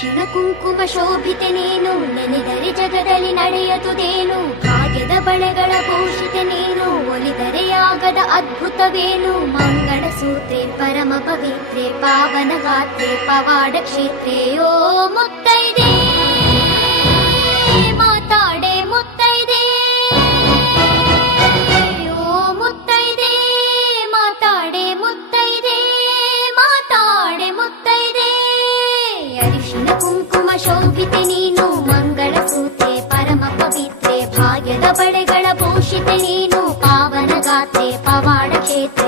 ಅರಿಶಿಣ ಕುಂಕುಮ ಶೋಭಿತೆ ನೀನು, ನೆನೆದರೆ ಜಗದಲ್ಲಿ ನಡೆಯದುದೇನು. ಭಾಗ್ಯದ ಬಳೆಗಳ ಭೂಷಿತೆ ನೀನು, ಒಲಿದರೆ ಆಗದ ಅದ್ಭುತವೇನು. ಮಂಗಳ ಸೂತ್ರೆ ಪರಮ ಪವಿತ್ರೆ, ಪಾವನ ಗಾತ್ರೆ ಪವಾಡ ಕ್ಷೇತ್ರೆ. ಓ ಮುತ್ತೈದೆ ಮಾತಾಡೆ ಮುತ್ತೈದೆ, ಓ ಮುತ್ತೈದೆ ಮಾತಾಡೆ ಮುತ್ತೈದೆ, ಮಾತಾಡೆ ಮುತ್ತೈದೆ. ಅರಿಶಿಣ ಕುಂಕುಮ ಶೋಭಿತೆ ನೀನು, ಮಂಗಳ ಸೂತ್ರೆ ಪರಮ ಪವಿತ್ರೆ, ಭಾಗ್ಯದ ಬಳೆಗಳ ಭೂಷಿತೆ ನೀನು, ಪಾವನ ಗಾತ್ರೆ ಪವಾಡ ಕ್ಷೇತ್ರ.